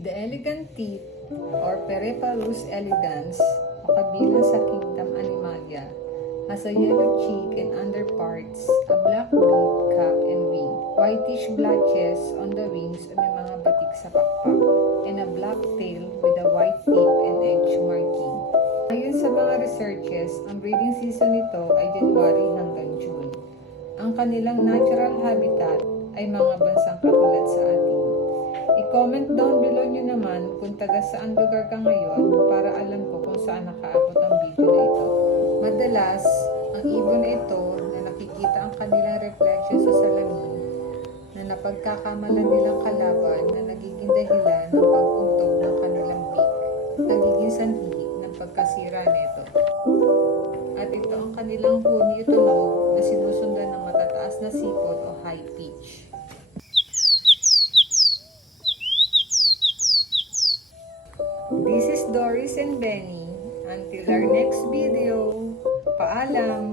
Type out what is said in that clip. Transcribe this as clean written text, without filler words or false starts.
The elegant teeth or Periparus elegans o kabilang sa kingdom Animalia has a yellow cheek and underparts, a black beak, cap, and wing, whitish blotches on the wings o may mga batik sa pakpak, and a black tail with a white tip and edge marking. Ayon sa mga researches, ang breeding season nito ay January hanggang June. Ang kanilang natural habitat ay mga bansang katulad sa atin. I-comment down below nyo naman kung taga saan lugar ka ngayon para alam ko kung saan nakaabot ang video na ito. Madalas, ang ibon na ito na nakikita ang kanilang reflection sa salamin na napagkakamalan nilang kalaban na nagiging dahilan ng pagpuntog ng kanilang beak, nagiging sanhi ng pagkasira nito. At ito ang kanilang huni tunog na sinusundan ng matataas na sipot o high pitch. This is Doris and Benny. Until our next video, paalam!